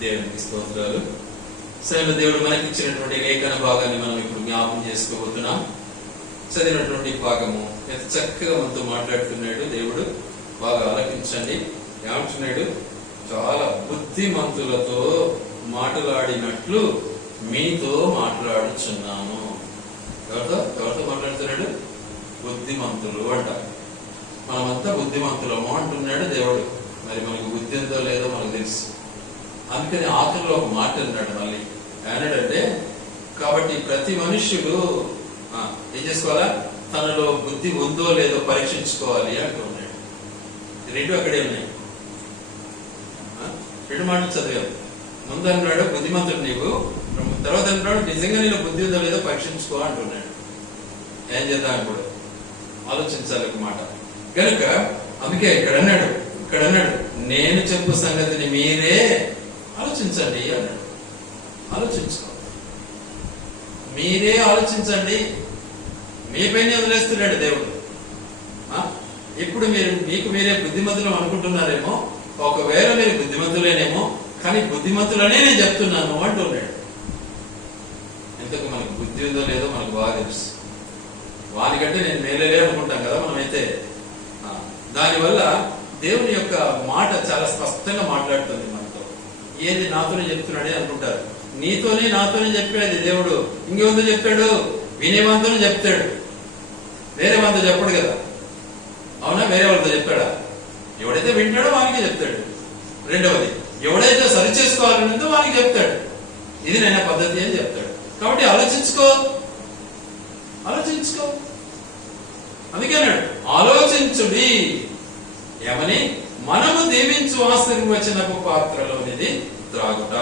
దేవునికి స్తోత్రాలు. సైవ దేవుడు మనకి ఇచ్చినటువంటి లేఖన భాగాన్ని మనం ఇప్పుడు జ్ఞాపకం చేసుకోబోతున్నాం. చదివినటువంటి భాగము ఎంత చక్కగా మనతో మాట్లాడుతున్నాడు దేవుడు. బాగా ఆలకించండి. ఏమంటున్నాడు? చాలా బుద్ధిమంతులతో మాట్లాడినట్లు మీతో మాట్లాడుచున్నాను. ఎవరితో మాట్లాడుతున్నాడు? బుద్ధిమంతులు అంట. మనమంతా బుద్ధిమంతులము అంటున్నాడు దేవుడు. మరి మనకు బుద్ధి ఉందో లేదో మనకు తెలుసు. అందుకని ఆఖరిలో ఒక మాట అన్నాడు. మళ్ళీ ఏమన్నాడంటే, కాబట్టి ప్రతి మనుష్యుడు ఏం చేసుకోవాలా? తనలో బుద్ధి ఉందో లేదో పరీక్షించుకోవాలి అంటున్నాడు. రెండు అక్కడే ఉన్నాయి. రెండు మాటలు చదివాం. ముందు అన్నాడు బుద్ధిమంతుడు నీవు, తర్వాత అన్నాడు నిజంగా నీలో బుద్ధి ఉందో లేదో పరీక్షించుకో అంటున్నాడు. ఏం చేద్దాం? ఇప్పుడు ఆలోచించాలి ఒక మాట కనుక. అందుకే ఇక్కడ అన్నాడు నేను చెప్పు సంగతిని మీరే ఆలోచించండి అన్నాడు. ఆలోచించుకో, మీరే ఆలోచించండి. మీపైనే వదిలేస్తున్నాడు దేవుడు. ఇప్పుడు మీకు మీరే బుద్ధిమంతులు అనుకుంటున్నారేమో. ఒకవేళ మీరు బుద్ధిమంతులేనేమో, కానీ బుద్ధిమంతులనే నేను చెప్తున్నాను అంటున్నాడు. ఇంతకు మనకు బుద్ధి ఉందో లేదో మనకు బాగా తెలుసు. వానికంటే నేను మేలేలే అనుకుంటాం కదా మనమైతే. దానివల్ల దేవుని యొక్క మాట చాలా స్పష్టంగా మాట్లాడుతుంది మనతో. ఏది నాతోనే చెప్తున్నాడే అనుకుంటారు. నీతోనే నాతోనే చెప్పేది దేవుడు. ఇంకేముందో చెప్తాడు? వినేవాంతోనే చెప్తాడు, వేరే వాళ్ళతో చెప్పడు కదా. అవునా? వేరే వాళ్ళతో చెప్తాడా? ఎవడైతే వింటాడో వానికే చెప్తాడు. రెండవది, ఎవడైతే సరి చేసుకోవాలనుందో వానికి చెప్తాడు. ఇది నేను పద్ధతి అని చెప్తాడు. కాబట్టి ఆలోచించుకో. అందుకే అన్నాడు ఆలోచించుడి. ఏమని? మనము దీవించు ఆశీర్వచనపు పాత్రలోనిది త్రాగుట.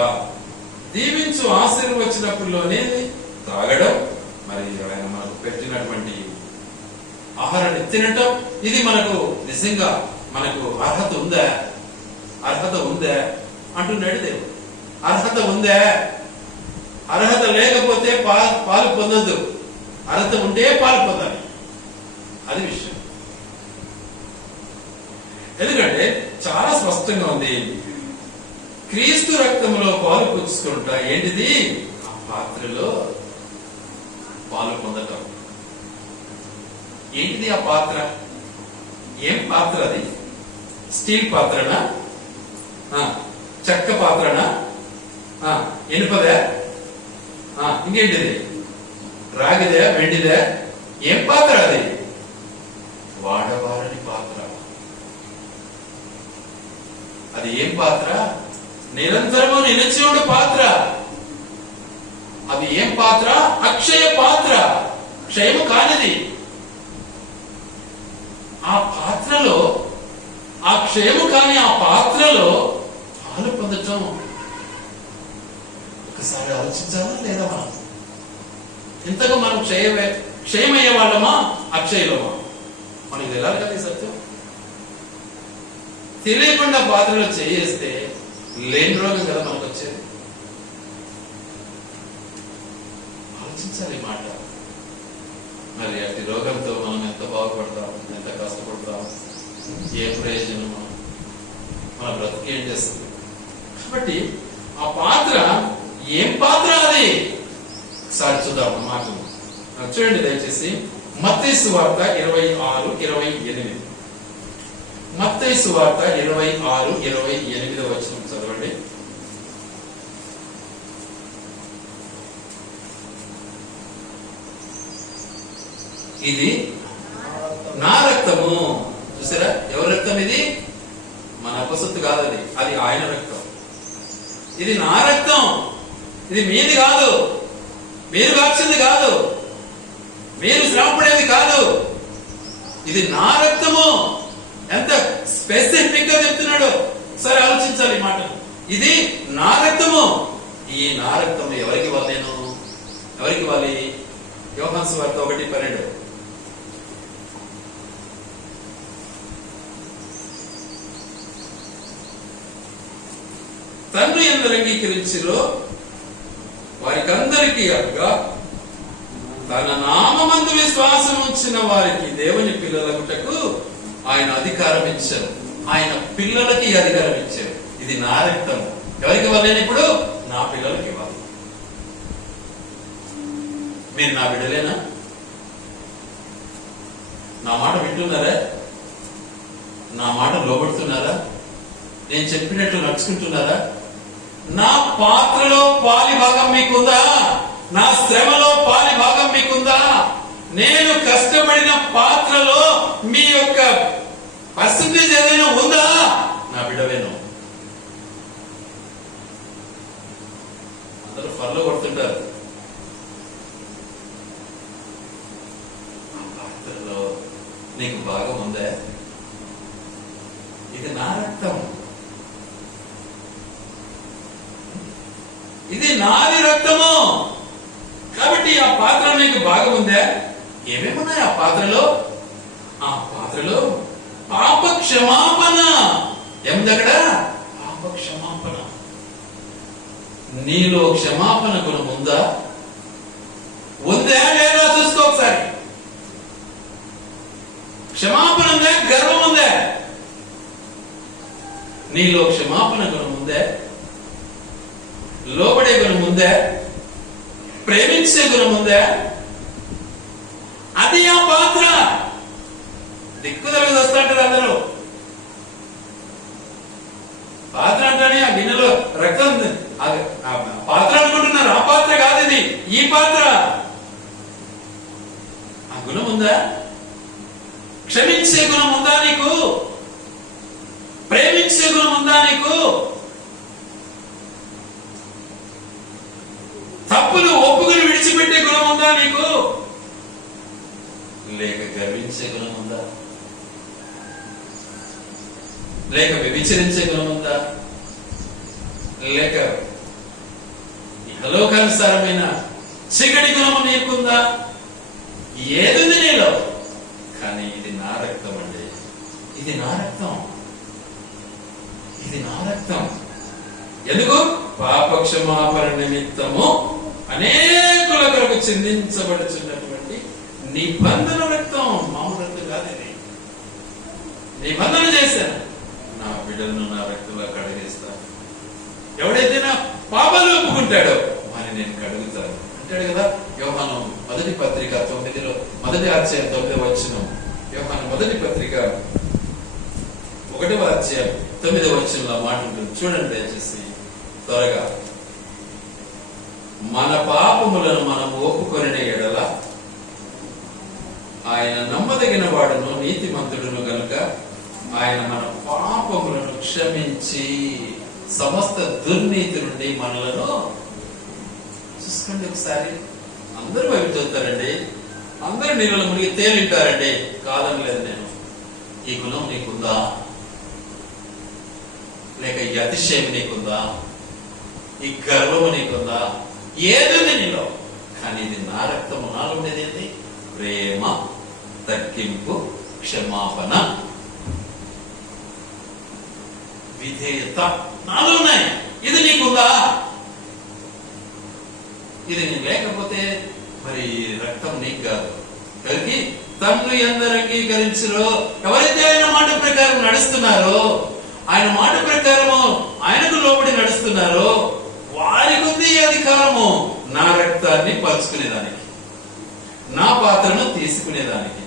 దీవించు ఆశీర్వచనపులోనేది త్రాగడం. మరి ఆయన మనకు పెట్టినటువంటి ఆహారాన్ని తినటం, ఇది మనకు నిజంగా మనకు అర్హత ఉందా అంటున్నాడు దేవుడు. అర్హత ఉందా? అర్హత లేకపోతే పాలు పొందొద్దు. అర్హత ఉంటే పాలు పొందాలి. అది విషయం. ఎందుకంటే చాలా స్పష్టంగా ఉంది. క్రీస్తు రక్తంలో పాలు పుచ్చుకుంటా. ఏంటిది? ఆ పాత్రలో పాలు పొందటం. ఏంటిది ఆ పాత్ర? ఏం పాత్ర అది? స్టీల్ పాత్రనా? చెక్క పాత్రనా? ఇనుపదే? ఇంకేంటిది? రాగిదే? వెండిదే? ఏం పాత్ర అది? వాడవారని పాత్ర. అది ఏం పాత్ర? నిరంతరము నిలిచేవుడు పాత్ర. అది ఏం పాత్ర? అక్షయ పాత్ర, క్షయము కానిది. ఆ పాత్రలో, ఆ క్షయము కాని ఆ పాత్రలో పాలు పొందటం ఒకసారి ఆలోచించాలా లేదా? మనం ఇంతగా మనం క్షయమయ్యే వాళ్ళమా అక్షయలమా? మనకు తెలియాలి కదా ఈ సత్యం. తెలియకుండా పాత్రలో చేయేస్తే లేని రోగం కదా మనకు వచ్చేది. ఆలోచించాలి మాట. మరి అట్టి రోగంతో మనం ఎంత బాగుపడతాం, ఎంత కష్టపడతాం, ఏ ప్రయోజనం, మన బ్రతికి ఏం చేస్తుంది? కాబట్టి ఆ పాత్ర ఏం పాత్ర అది? ఒకసారి చూద్దాం ఆ మాట. చూడండి దయచేసి మత్తయి సువార్త 26:28. మత్తయి సువార్త 26:28 వచనం చదవండి. ఇది నా రక్తము. చూసారా? ఎవరి రక్తం ఇది? మన అపసత్తు కాదు అది. అది ఆయన రక్తం. ఇది నా రక్తం. ఇది మీది కాదు, మీరు కాల్చింది కాదు, మీరు శ్రమపడేది కాదు. ఇది నా రక్తము. ఎంత స్పెసిఫిక్ గా చెప్తున్నాడు ఒకసారి ఆలోచించాలి ఈ మాట. ఇది నా రక్తము. ఈ నా రక్తము ఎవరికి ఇవ్వలేను? ఎవరికి ఇవ్వాలి? యోహాను సువార్త 1:12. తండ్రి ఎందరు అంగీకరించిరో వారికందరికీ అగ్గా తన నామమందు విశ్వాసం ఉంచిన వారికి దేవుని పిల్లలగుటకు ఆయన అధికారం ఇచ్చారు. ఆయన పిల్లలకి అధికారం ఇచ్చారు. ఇది నా రక్తం. ఎవరికి ఇవ్వాలి? నేను ఇప్పుడు నా పిల్లలకి ఇవ్వాలి. మీరు నా బిడ్డలేనా? నా మాట వింటున్నారా? నా మాట లోబడుతున్నారా? నేను చెప్పినట్లు నడుచుకుంటున్నారా? నా పాత్రలో పాలి భాగం మీకుందా? నా శ్రమలో పాలి భాగం మీకుందా? నేను కష్టపడిన పాత్రలో మీ యొక్క పర్సంటేజ్ ఏదైనా ఉందా? నా బిడ్డవేను. అందరూ ఫర్లో కొడుతుంటారు. ఆ పాత్రలో నీకు భాగం ఉందా? ఇది నా రక్తం, ఇది నాది రక్తము. కాబట్టి ఆ పాత్ర నీకు భాగం ఉందా? ఏమేమున్నాయి ఆ పాత్రలో? ఆ పాత్రలో పాప క్షమాపణ ఏముంది? అక్కడ పాప క్షమాపణ. నీలో క్షమాపణ గుణం ఉందా? ఉందా లేదా చూసుకో ఒకసారి. క్షమాపణ ఉందా? గర్వం ఉందా? నీలో క్షమాపణ గుణం ఉందా? లోబడే గుణం ఉందా? ప్రేమించే గుణం ఉందా? అది ఆ పాత్ర. దిక్కుదలకు వస్తుంటారు అందరూ. పాత్ర అంటానే ఆ గిన్నెలో రక్తం పాత్ర అనుకుంటున్నారు. ఆ పాత్ర కాదు ఇది, ఈ పాత్ర. ఆ గుణం ఉందా? క్షమించే గుణం ఉందా నీకు? ప్రేమించే గుణం ఉందా నీకు? తప్పులు ఒప్పుకుని విడిచిపెట్టే గుణం ఉందా నీకు? లేక గర్వించే గుణం ఉందా? లేక వ్యభిచరించే గుణం ఉందా? లేక ఇహలోకానుసారమైన చీకటి గుణము నీకుందా? ఏది నీలో? కానీ ఇది నా రక్తం అండి. ఇది నా రక్తం, ఇది నా రక్తం. ఎందుకు? పాప క్షమాపణ నిమిత్తము అనేకుల కొరకు చిందించబడుచున్నటువంటి నిబంధన రక్తం. మామూలు రక్తం కాదు ఇది. నిబంధన చేశాను, నా బిడ్డలను నా రక్తంలో కడిగేస్తాను. ఎవడైతే నా పాపాలు ఒప్పుకుంటాడో వారిని నేను కడుగుతాను అంటాడు కదా యోహాను మొదటి పత్రిక 9లో మొదటి అధ్యాయం 9వ వచనం. యోహాను మొదటి పత్రిక 1వ అధ్యాయం 9వ వచనంలో మాట ఉంటుంది. చూడండి దయచేసి త్వరగా. మన పాపములను మనం ఒప్పుకొనిన ఎడల ఆయన నమ్మదగిన వాడును నీతిమంతుడును గనుక ఆయన మన పాపములను క్షమించి సమస్త దుర్నీతి నుండి మనలను. చూసుకోండి ఒకసారి. అందరూ వైపు చూస్తారండి, అందరూ నీళ్ళలో మునిగి తేలింటారండి. కాదని లేదు నేను. ఈ గుణం నీకుందా? లేక ఈ అతిశయం నీకుందా? ఈ గర్వము నీకుందా? ఏది నీలో? కానీ ఇది నా రక్తము. నాలో ఉండేది ఏంటి? ప్రేమ, తగ్గింపు, క్షమాపణ, విధేయత నాలో ఉన్నాయి. ఇది నీకుందా? ఇది నీ లేకపోతే మరి రక్తం నీకు కాదు. కలిగి తన్ను ఎందరు అంగీకరించరో, ఎవరైతే ఆయన మాట ప్రకారం నడుస్తున్నారో, ఆయన మాట ప్రకారము ఆయనకు లోబడి నడుస్తున్నారో వారికి ఉంది అధికారము నా రక్తాన్ని పంచుకునేదానికి, నా పాత్రను తీసుకునేదానికి.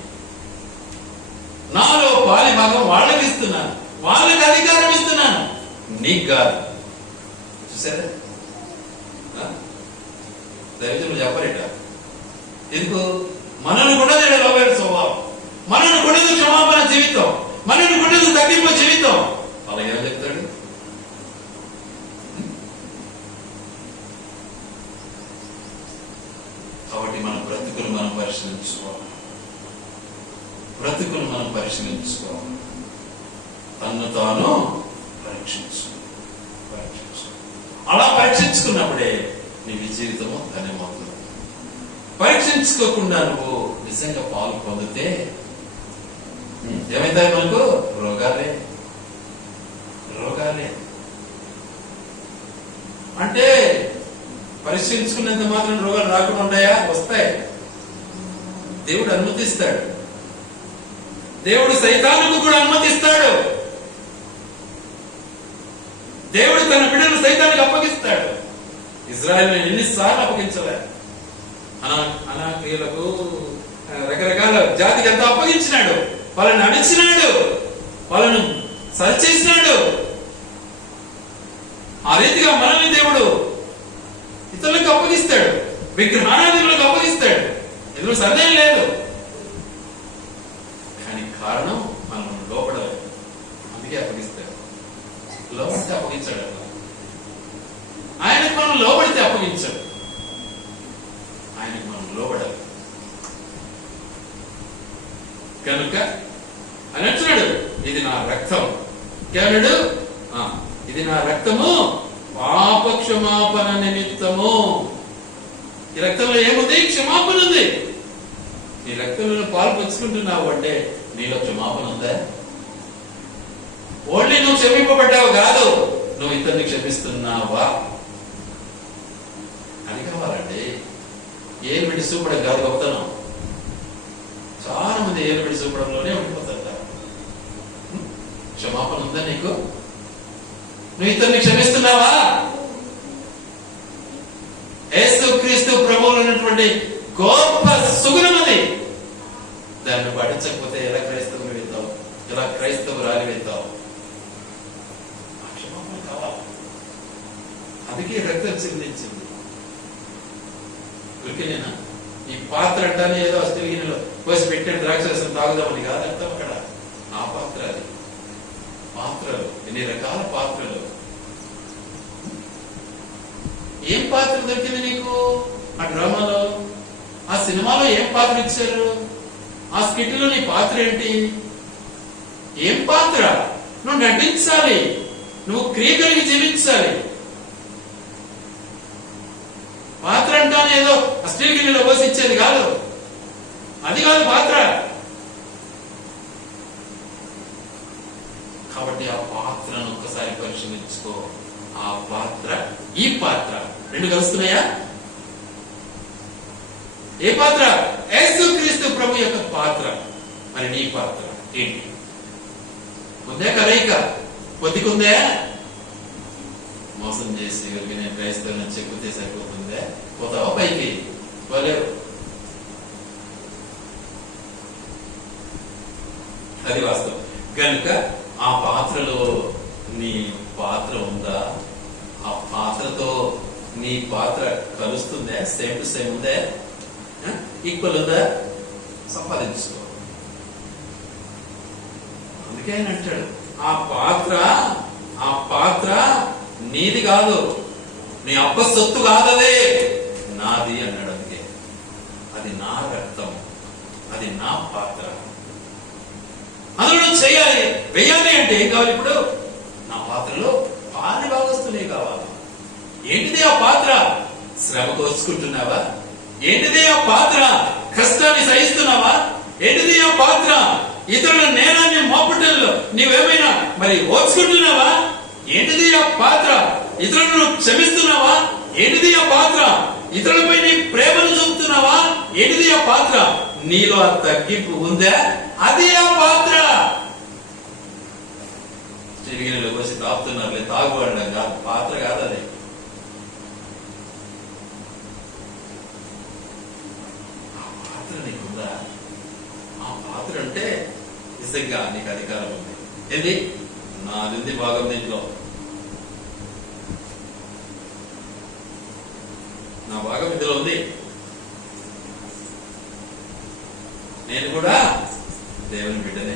నాలో పాలి భాగం వాళ్ళకి ఇస్తున్నాను, వాళ్ళకి అధికారం ఇస్తున్నాను, నీకు కాదు. చూసారా? దైవజనులు చెప్పరేట. ఎందుకు? మనను కూడా లోబడే స్వభావం, మనను కూడా క్షమాపణ జీవితం, మనను కూడా తగ్గింపు జీవితం. అలా ఏం చెప్తాడు? కాబట్టి మన బ్రతుకులు మనం పరిశీలించుకోవాలి. బ్రతుకులు మనం పరిశీలించుకోవాలి. తన్ను తాను పరీక్షించుకోవాలి. అలా పరీక్షించుకున్నప్పుడే నీ జీవితము ధన్యమవుతుంది. పరీక్షించుకోకుండా నువ్వు నిజంగా పాలు పొందితే ఏమైతాయి? మనకు రోగాలే. రోగాలే అంటే పరిశీలించుకున్నంత మాత్రం రోగాలు రాకుండా ఉంటాయా? వస్తాయి. దేవుడు అనుమతిస్తాడు. దేవుడు సైతానుకు కూడా అనుమతిస్తాడు. దేవుడు తన బిడ్డను సైతానికి అప్పగిస్తాడు. ఇజ్రాయెల్ ఎన్నిసార్లు అప్పగించలే? అనాక్రియలకు రకరకాల జాతికి అంతా అప్పగించినాడు, వాళ్ళని అణిచినాడు, వాళ్ళను సరిచేసినాడు. ఆ రీతిగా మనల్ని దేవుడు ఇతరులకు అప్పగిస్తాడు, విగ్రహారాధకులకు అప్పగిస్తాడు. ఇందులో సందేహం లేదు. కానీ కారణం మనం లోపడాలి, అందుకే అప్పగిస్తాడు. లోపడితే అప్పగించాడు. ఆయనకు మనం లోబడితే అప్పగించాడు, ఆయనకు మనం లోబడాలి. కనుక అని అంటున్నాడు, ఇది నా రక్తం. కేవడు ఇది నా రక్తము పాపక్షమాపణ నిమిత్తము. ఈ రక్తంలో ఏముంది? క్షమాపణ ఉంది. ఈ రక్తంలో పాలు పంచుకుంటున్నావు అంటే నీలో క్షమాపణ ఉందా? ఓన్లీ నువ్వు క్షమింపబడ్డావు కాదు, నువ్వు ఇతరుని క్షమిస్తున్నావా అని కావాలండి. ఏలు పెట్టి చూపడం కాదు గొప్పతనం. చాలా మంది ఏలు పెట్టి చూపడంలోనే ఉండిపోతారు. క్షమాపణ ఉందా నీకు? నువ్వు ఇతరుని క్షమిస్తున్నావా? యేసుక్రీస్తు ప్రభువులో ఉన్నటువంటి గొప్ప సుగుణం అది. దాన్ని పాటించకపోతే ఎలా క్రైస్తవులు వెళ్తావు, ఎలా క్రైస్తవురాలి వెళ్తావు? క్షమాపణ కావాలి. అందుకే రక్తం చిందించింది. ఊరికేనేనా? ఈ పాత్ర అంటానే ఏదో అష్టగిరిలో పోసి పెట్టిన ద్రాక్షరసం తాగుదామని కాదు అర్థం. అక్కడ ఆ పాత్ర, అది పాత్రలు, ఎన్ని రకాల పాత్రలు. ఏం పాత్ర దొరికింది నీకు ఆ డ్రామాలో? ఆ సినిమాలో ఏం పాత్ర ఇచ్చారు? ఆ స్కిట్ లో నీ పాత్ర ఏంటి? ఏం పాత్ర? నువ్వు నటించాలి, నువ్వు క్రియ కలిగి జీవించాలి. పాత్ర అంటానే ఏదో అశ్లీగిరిలో పోసి ఇచ్చేది కాదు, అది కాదు పాత్ర. కాబట్టి ఆ పాత్రను ఒక్కసారి పరిశీలించుకో. ఆ పాత్ర, ఈ పాత్ర రెండు కలుస్తున్నాయా? ఏ పాత్ర? యేసుక్రీస్తు ప్రభు యొక్క పాత్ర. మరి నీ పాత్ర ఏంటి? ఉందే కలయిక? కొద్దికుందే? మోసం చేసి నేను క్రైస్తవులను చెక్కుతే సరిపోతుందే? పోతావా పైకి? పోలేవు. అది వాస్తవం. కనుక ఆ పాత్రలో నీ పాత్ర ఉందా? ఆ పాత్రతో నీ పాత్ర కలుస్తుందా? సేమ్ టు సేమ్ ఉందా? ఈక్వల్ ఉందా? సంపాదించుకో. అందుకే ఆయన అంటాడు, ఆ పాత్ర నీది కాదు, నీ అబ్బ సొత్తు కాదదే, నాది అన్నాడు. అందుకే అది నా రక్తం, అది నా పాత్ర. అందులో చేయాలి, వెయ్యాలి అంటే ఏం కావాలి? ఇప్పుడు నా పాత్రలో పాని భాగస్తులే కావాలి. ఏంటిది ఆ పాత్ర? శ్రమ కోసుకుంటున్నావా? ఏంటిది ఆ పాత్ర? కష్టాన్ని సహిస్తున్నావా? ఏంటిది ఆ పాత్ర? ఇతరుల నేరాన్ని మోపటంలో నీవేమైనా మరి ఓర్చుకుంటున్నావా? ఏంటిది ఆ పాత్ర? ఇతరులను క్షమిస్తున్నావా? ఏంటిది ఆ పాత్ర? ఇతరులపై నీ ప్రేమను చూపుతున్నావా? ఏంటిది ఆ పాత్ర? నీలో ఆ తగ్గింపు ఉందా? అది ఆ పాత్ర. చిరిగినలో పోసి తాపుతున్నారు, తాగుబడడం కాదు, పాత్ర కాదు అది. ఆ పాత్ర నీకుందా? ఆ పాత్ర అంటే నిజంగా నీకు అధికారం ఉంది. ఏంది? నాది భాగం దీంట్లో, నా భాగం ఇందులో ఉంది. నేను కూడా దేవుని బిడ్డనే.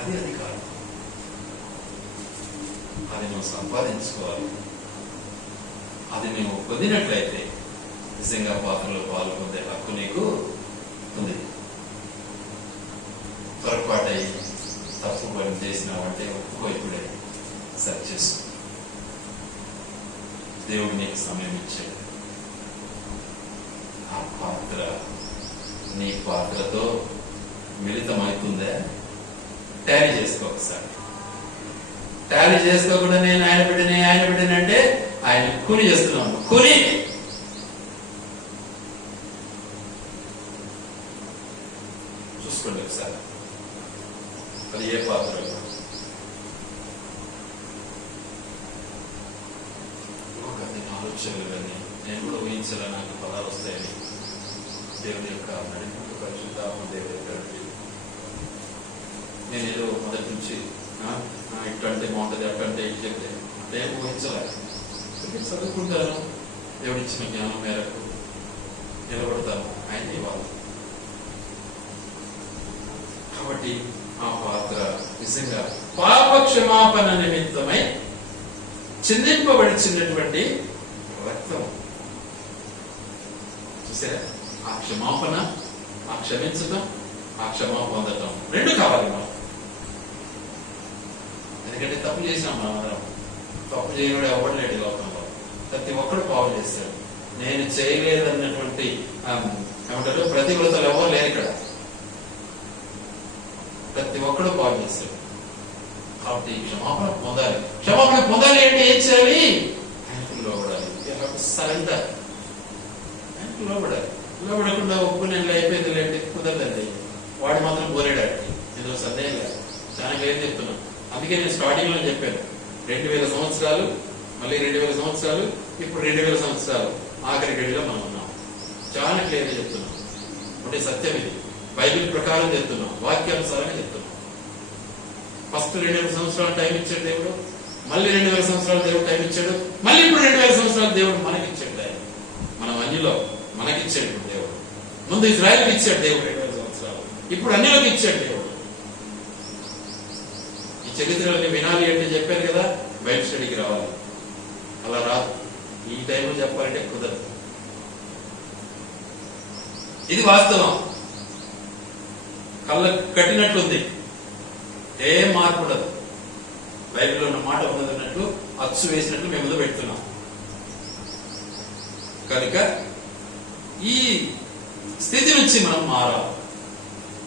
అది అధికారం. అది నువ్వు సంపాదించుకోవాలి. అది నువ్వు పొందినట్లయితే నిజంగా పాత్రలో పాలు పొందే హక్కు నీకు ఉంది. పొరపాటై తప్పు పని చేసినావంటే ఒప్పుకో, ఇప్పుడే సరి చేసుకో. దేవుడు నీకు సమయం ఇచ్చాడు. ఆ పాత్ర నీ పాత్రతో మిళితమవుతుందా? టాలీ చేసుకో ఒకసారి. టాలీ చేసుకోకుండా నేను ఆయన బిడ్డనే అంటే ఆయన కూలి చేస్తున్నాను. కూలి చూసుకోండి ఒకసారి. అది ఏ పాత్ర? ఆలోచనలు కానీ నేను కూడా ఊహించాల నాకు పదాలు వస్తాయని దేవుడి యొక్క నడిపింపు పరిశుద్ధాత్మ దేవుడి యొక్క నేను ఏదో మొదటి నుంచి ఇటు అంటే బాగుంటుంది అటు అంటే ఇటు చెప్తే అంటే ఊహించలే చదువుకుంటాను దేవుడిచ్చిన జ్ఞానం మేరకు నిలబడతాను ఆయన ఇవ్వాలి. కాబట్టి ఆ పాత్ర నిజంగా పాప క్షమాపణ నిమిత్తమై చిందింపబడిచినటువంటి రక్తం. చూసారా, ఆ క్షమాపణ, ఆ క్షమించటం, ఆ క్షమా పొందటం రెండు కావాలి మనం. ఎందుకంటే తప్పు చేసినాం మనం. తప్పు చేయడం ఎవరు లేడు లోకంలో. ప్రతి ఒక్కరు పాపం చేశారు. నేను చేయలేదన్నటువంటి ఏమంటారు ప్రతివ్రతలు ఎవరు లేరు ఇక్కడ. ప్రతి ఒక్కడు పాపం చేశారు. కాబట్టి క్షమాపణ పొందాలి. క్షమాపణ పొందాలి అంటే ఏం చేయాలి? ఆయనకు లోబడాలి. సరెండర్. ఆయనకు లోబడాలి. లోబడకుండా ఒప్పు నేను అయిపోయింది లేండి కుదరదండి. వాడు మాత్రం పోలేడాడి. ఇందులో సందేహం లేదు. చాలా క్లియర్ చెప్తున్నాను. అందుకే నేను స్టార్టింగ్ లో చెప్పాను 2000 సంవత్సరాలు, మళ్ళీ 2000 సంవత్సరాలు, ఇప్పుడు 2000 సంవత్సరాలు ఆఖరి గడిలో మనం ఉన్నాం. చాలా క్లియర్గా చెప్తున్నాం. అంటే సత్యం ఇది. బైబిల్ ప్రకారం చెప్తున్నాం, వాక్యానుసారంగా చెప్తున్నాం. ఫస్ట్ 2000 సంవత్సరాలు టైం ఇచ్చాడు దేవుడు, మళ్ళీ 2000 సంవత్సరాలు దేవుడు టైం ఇచ్చాడు, మళ్ళీ ఇప్పుడు 2000 సంవత్సరాలు దేవుడు మనకిచ్చాడు. టైం మనం అన్నిలో మనకిచ్చాడు దేవుడు. ముందు ఇజ్రాయెల్కి ఇచ్చాడు దేవుడు 2000 సంవత్సరాలు, ఇప్పుడు అన్నిలోకి ఇచ్చాడు దేవుడు. ఈ చరిత్రలని వినాలి అంటే చెప్పాను కదా, బైబిల్ స్టడీకి రావాలి. అలా రాదు. ఈ టైంలో చెప్పాలంటే కుదరదు. ఇది వాస్తవం. కళ్ళ కట్టినట్లుంది, ఏం మార్పు ఉండదు. బైబిల్లో ఉన్న మాట ఉన్నదన్నట్లు అచ్చు వేసినట్లు మేము ముందు పెడుతున్నాం. కనుక ఈ స్థితి నుంచి మనం మారాలి.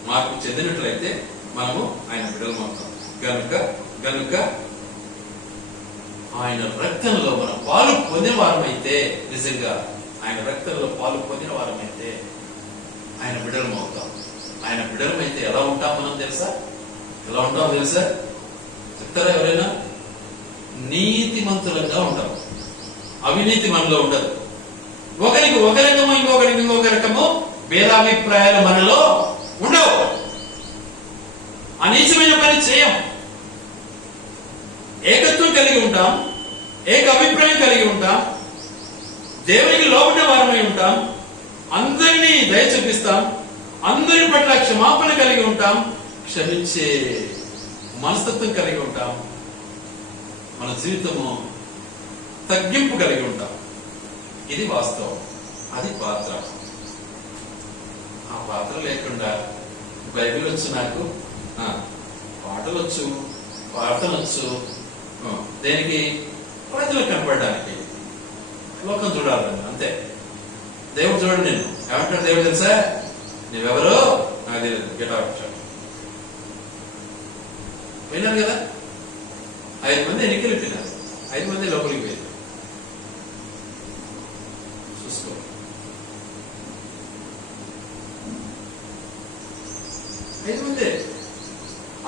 మార్పు చెందినట్లయితే మనము ఆయన బిడ్డలు అవుతాం. గనుక ఆయన రక్తంలో మనం పాలు పొందిన వారమైతే, నిజంగా ఆయన రక్తంలో పాలు పొందిన వారమైతే ఆయన బిడ్డలం అవుతాం. ఆయన బిడ్డలమైతే ఎలా ఉంటాం మనం తెలుసా? ఎలా ఉంటాం తెలుసా? చెప్తారా ఎవరైనా? నీతిమంతులంగా ఉంటాం. అవినీతి మనలో ఉండదు. ఒకరికి ఒక రకము, ఇంకొకరికి ఇంకొక రకము భేదాభిప్రాయాలు మనలో ఉండవు. అనీచమైన పని చేయం. ఏకత్వం కలిగి ఉంటాం, ఏక అభిప్రాయం కలిగి ఉంటాం, దేవునికి లోబడిన వారమై ఉంటాం, అందరినీ దయ చూపిస్తాం, అందరి పట్ల క్షమాపణ కలిగి ఉంటాం, క్షమించే మనస్తత్వం కలిగి ఉంటాం, మన జీవితము తగ్గింపు కలిగి ఉంటాం. ఇది వాస్తవం. అది పాత్ర. ఆ పాత్ర లేకుండా బైబిల్ వచ్చు, నాకు పాటలు వచ్చు, ప్రార్థన వచ్చు. దేనికి? ప్రజలకు కనపడడానికి, లోకం చూడాలని. అంతే. దేవుడు చూడండి. నేను ఏమంటాడు దేవుడు తెలుసా? నువ్వెవరో నాకు తెలియదు, గెట్ అవుట్. విన్నారు కదా, 5 మంది ఎన్నికలు తిన్నారు, 5 మంది లోపలికి పోయారు. చూసుకో.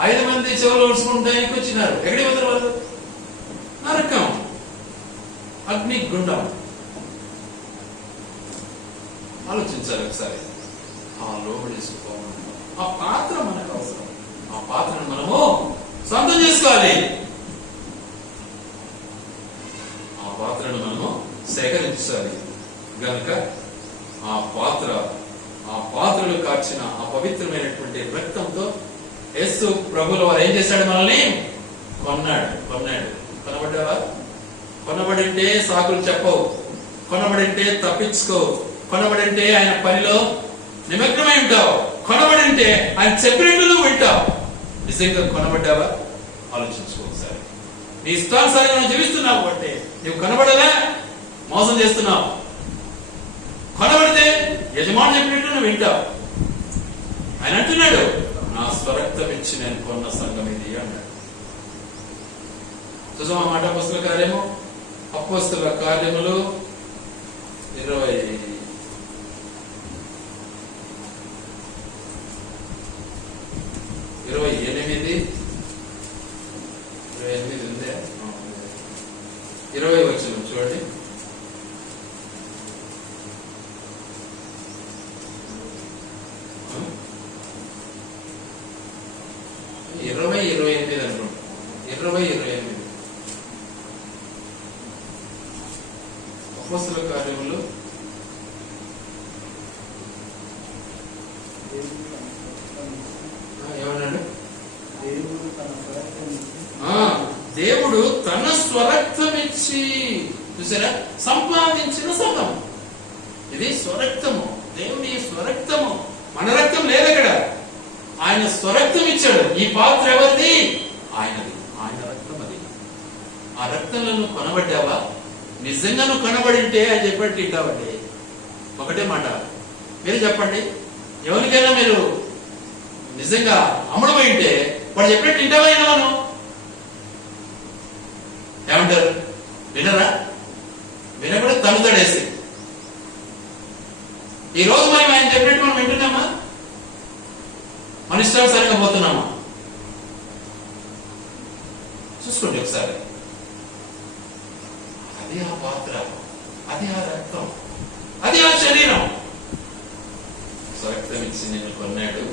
5 మంది చెవులు ఊడ్చుకుంటానికి వచ్చినారు. ఎక్కడికి పోతారు వాళ్ళు? నరకం, అగ్ని గుండం. ఆలోచించాలి ఒకసారి. ఆ లోబడేసుకోవాలి. ఆ పాత్ర మనకు అవసరం. ఆ పాత్రను మనము సొంతం చేసుకోవాలి. ఆ పాత్రను మనము సేకరించాలి. గనుక ఆ పాత్రలు కార్చిన ఆ పవిత్రమైనటువంటి రక్తంతో యేసు ప్రభువుల వారు ఏం చేశాడు? మనల్ని కొన్నాడు. కొనబడ్డావా? కొనబడింటే సాకులు చెప్పవు, కొనబడింటే తప్పించుకోవు, కొనబడింటే ఆయన పనిలో నిమగ్నమై ఉంటావు, కొనబడింటే ఆయన చెప్పినట్లు వింటావు. నిజంగా కొనబడ్డావా? ఆలోచించుకో ఒకసారి. నీ ఇష్టానుసారంగా జీవిస్తున్నావు అంటే నువ్వు కొనబడలే, మోసం చేస్తున్నావు. కొనబడితే యజమాని చెప్పినట్టు నువ్వు వింటావు. ఆయన అంటున్నాడు, నా స్వరక్తం ఇచ్చి నేను కొన్న సంఘం ఇది అన్నాడు. చూసామా మాట? అపోస్తలుల కార్యము, అపోస్తలుల కార్యములు 28 ఉందే, 20 వచనం చూడండి. 20-28 అనుకుంటా. 20-28 అపోస్తలుల కార్యములు ఏమన్నాడు? దేవుడు తన స్వరక్తమిచ్చి, చూసారా, సంపాదించిన సంఘం. ఇది స్వరక్తము, దేవుని స్వరక్తము. మన రక్తం లేదు అక్కడ, ఆయన స్వరక్తం ఇచ్చాడు. ఈ పాత్ర ఎవరిది? ఆయనది, ఆయన రక్తం అది. ఆ రక్తంలో నువ్వు కొనబడ్డావా? నిజంగా నువ్వు కొనబడింటే ఆయన చెప్పాడు తింటావండి. ఒకటే మాట మీరు చెప్పండి, ఎవరికైనా మీరు నిజంగా అమ్ముడుపోయి ఉంటే వాడు చెప్పినట్టు తింటావా? అయినా ఏమంటారు? వినరా? వినకుండా తనుతాడేసి. ఈ రోజు మనం ఆయన చెప్పినట్టు మనం వింటున్నామా? మన ఇష్టానుసారంగా పోతున్నామా? చూసుకోండి ఒకసారి. అది ఆ పాత్ర, అది ఆ రక్తం, అది ఆ శరీరం. స్వరక్తం ఇచ్చి నేను కొన్నాడు.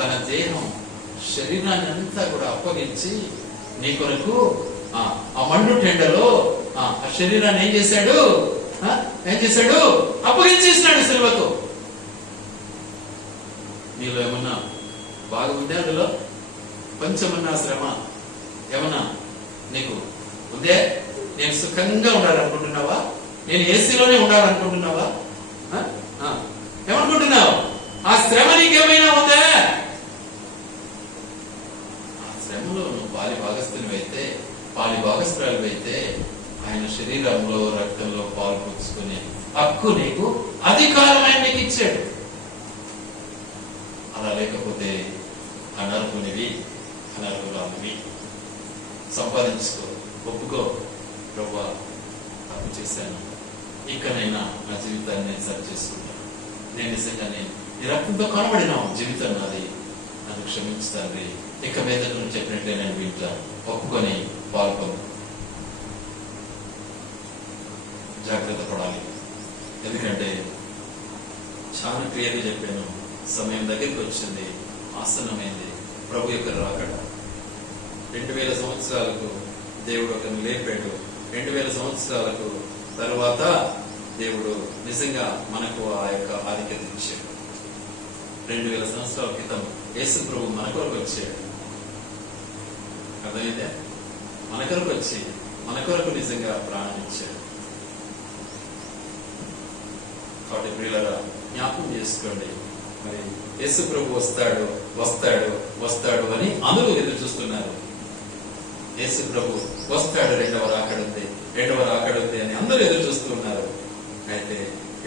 తన దేహం శరీరాన్ని అంతా కూడా అప్పగించి నీ కొరకు ఆ మండు టెండలో ఆ శరీరాన్ని ఏం చేశాడు? అప్పగించేసినాడు సిలువకు. నీలో ఏమన్నా బాగుందే? అందులో కొంచెమన్నా శ్రమ ఏమన్నా నీకు ఉందే? నేను సుఖంగా ఉండాలనుకుంటున్నావా? నేను ఏసీలోనే ఉండాలనుకుంటున్నావా? ఏమనుకుంటున్నావు? ఆ శ్రమ నీకేమైనా ఉందా? ఆ శ్రమలో నువ్వు పాలి భాగస్థునివైతే, పాలి భాగస్థురాలివైతే ఆయన శరీరంలో రక్తంలో పాలు పుచ్చుకునే హక్కు నీకు, అధికారం ఆయన నీకు ఇచ్చాడు. అలా లేకపోతే అనర్హునివి, అనర్హురాలివి. సంపాదించుకో, ఒప్పుకో, ప్రభువా తప్పు చేశాను, ఇకనైనా నా జీవితాన్ని నేను సరి చేసుకుంటాను. నేను నిజంగానే ఈ రక్తంతో కనబడిన జీవితం నాది, నన్ను క్షమించుతాను. ఇక మీద నువ్వు చెప్పినట్లే నేను వింటాను. ఒప్పుకొని పాల్గొను. జాగ్రత్త పడాలి. ఎందుకంటే చాలా క్లియర్గా చెప్పాను, సమయం దగ్గరికి వచ్చింది, ఆసన్నమైంది. ప్రభు యొక్క రాకడ. 2000 సంవత్సరాలకు దేవుడు ఒకరిని లేపాడు. 2000 సంవత్సరాలకు తరువాత దేవుడు నిజంగా మనకు ఆ యొక్క ఆధిక్యత ఇచ్చాడు. 2000 సంవత్సరాల క్రితం యేసు ప్రభు మన కొరకు వచ్చాడు. అర్థమైందే? మన కొరకు వచ్చి మన కొరకు నిజంగా ప్రాణం ఇచ్చాడు. కాబట్టి ప్రియులారా, జ్ఞాపకం చేసుకోండి. మరి యేసు ప్రభు వస్తాడు వస్తాడు వస్తాడు అని అందరూ ఎదురు చూస్తున్నారు. యేసు ప్రభు వస్తాడు, రెండవ రాకడుంది అని అందరూ ఎదురు చూస్తూ ఉన్నారు. అయితే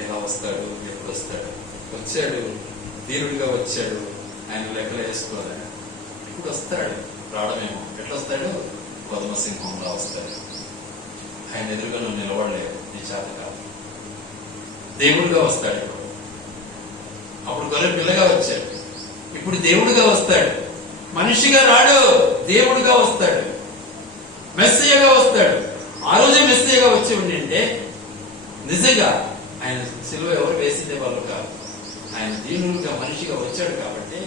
ఎలా వస్తాడు, ఎప్పుడు వస్తాడు? వచ్చాడు, ధీరుడిగా వచ్చాడు. ఆయన లెక్కలు వేసుకోవాలి. ఇప్పుడు వస్తాడు, రావడమేమో. ఎట్లా వస్తాడు? కొదమ సింహంలా వస్తాడు. ఆయన ఎదురుగా నువ్వు నిలబడలేవు, నీ చేత కాదు. దేవుడిగా వస్తాడు. అప్పుడు గొర్రె పిల్లగా వచ్చాడు, ఇప్పుడు దేవుడిగా వస్తాడు. మనిషిగా రాడు, దేవుడిగా వస్తాడు, మెస్సీయగా వస్తాడు. ఆ రోజే మెస్సీయగా వచ్చి ఉండింటే నిజంగా ఆయన సిలువ ఎవరు వేసిందే వాళ్ళు కాదు. ఆయన దీనుడిగా మనిషిగా వచ్చాడు కాబట్టి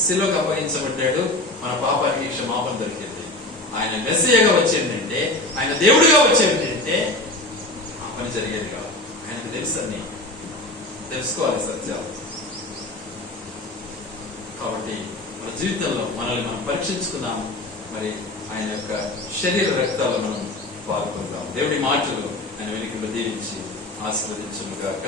సిలువకు అప్పగించబడ్డాడు. మన పాపానికి క్షమాపణ దొరికింది. ఆయన మెస్సీయగా వచ్చిందంటే, ఆయన దేవుడిగా వచ్చిందంటే ఆ పని జరిగేది కాదు. ఆయనకు తెలుసు, అన్ని తెలుసుకోవాలి సత్యాలు. కాబట్టి మన జీవితంలో మనల్ని మనం పరీక్షించుకున్నాము. మరి ఆయన యొక్క శరీర రక్తాలు మనం పాల్గొందాం. దేవుడి మాటలు ఆయన వెనుక దీవించి ఆశీర్వదించును గాక.